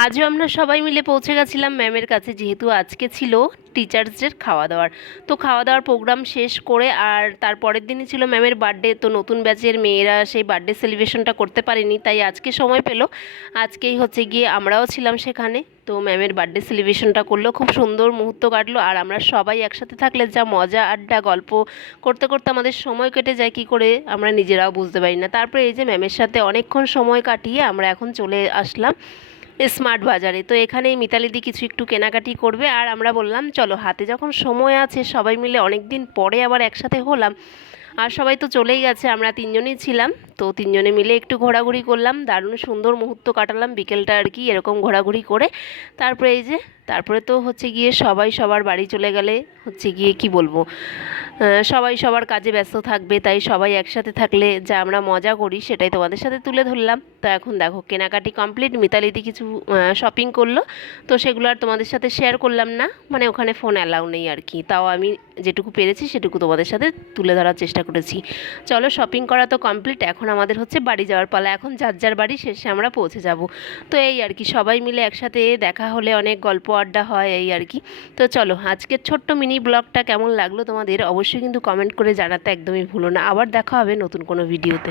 আজও আমরা সবাই মিলে পৌঁছে গেছিলাম ম্যামের কাছে, যেহেতু আজকে ছিল টিচার্স ডের খাওয়া দাওয়ার। তো খাওয়া দাওয়ার প্রোগ্রাম শেষ করে আর তার পরের দিনই ছিল ম্যামের বার্থডে। তো নতুন ব্যাচের মেয়েরা সেই বার্থডে সেলিব্রেশনটা করতে পারেনি, তাই আজকে সময় পেলো। আজকেই হচ্ছে গিয়ে আমরাও ছিলাম সেখানে। তো ম্যামের বার্থডে সেলিব্রেশনটা করলো, খুব সুন্দর মুহূর্ত কাটলো। আর আমরা সবাই একসাথে থাকলে যা মজা আড্ডা গল্প করতে করতে আমাদের সময় কেটে যায় কী করে আমরা নিজেরাও বুঝতে পারি না। তারপরে এই যে ম্যামের সাথে অনেকক্ষণ সময় কাটিয়ে আমরা এখন চলে আসলাম স্মার্ট বাজারে। তো এখানেই মিতালিদি কিছু একটু কেনাকাটি করবে, আর আমরা বললাম চলো, হাতে যখন সময় আছে সবাই মিলে অনেক দিন পরে আবার একসাথে হলাম। আর সবাই তো চলেই গেছে, আমরা তিনজনই ছিলাম। তো তিনজনে মিলে একটু ঘোরাঘুরি করলাম, দারুণ সুন্দর মুহূর্ত কাটালাম বিকেলটা আর কি এরকম ঘোরাঘুরি করে। তারপরে এই যে তারপরে তো হচ্ছে গিয়ে সবাই সবার বাড়ি চলে গেলে হচ্ছে গিয়ে কি বলবো, সবাই সবার কাজে ব্যস্ত থাকবে, তাই সবাই একসাথে থাকলে যা আমরা মজা করি সেটাই তোমাদের সাথে তুলে ধরলাম। তো এখন দেখো কেনাকাটি কমপ্লিট, মিতালিদি কিছু শপিং করলো। তো সেগুলো আর তোমাদের সাথে শেয়ার করলাম না, মানে ওখানে ফোন অ্যালাউ নেই আর কি। তাও আমি যেটুকু পেরেছি সেটুকু তোমাদের সাথে তুলে ধরার চেষ্টা করেছি। চলো, শপিং করা তো কমপ্লিট, এখন আমাদের হচ্ছে বাড়ি যাওয়ার পালা। এখন যার যার বাড়ি শেষে আমরা পৌঁছে যাব। তো এই আর কি, সবাই মিলে একসাথে দেখা হলে অনেক গল্প আড্ডা হয় এই আর কি। তো চলো, আজকের ছোট্ট মিনি ব্লগটা কেমন লাগলো তোমাদের অবশ্যই কিন্তু কমেন্ট করে জানাতে একদমই ভুলো না। আবার দেখা হবে নতুন কোনো ভিডিওতে।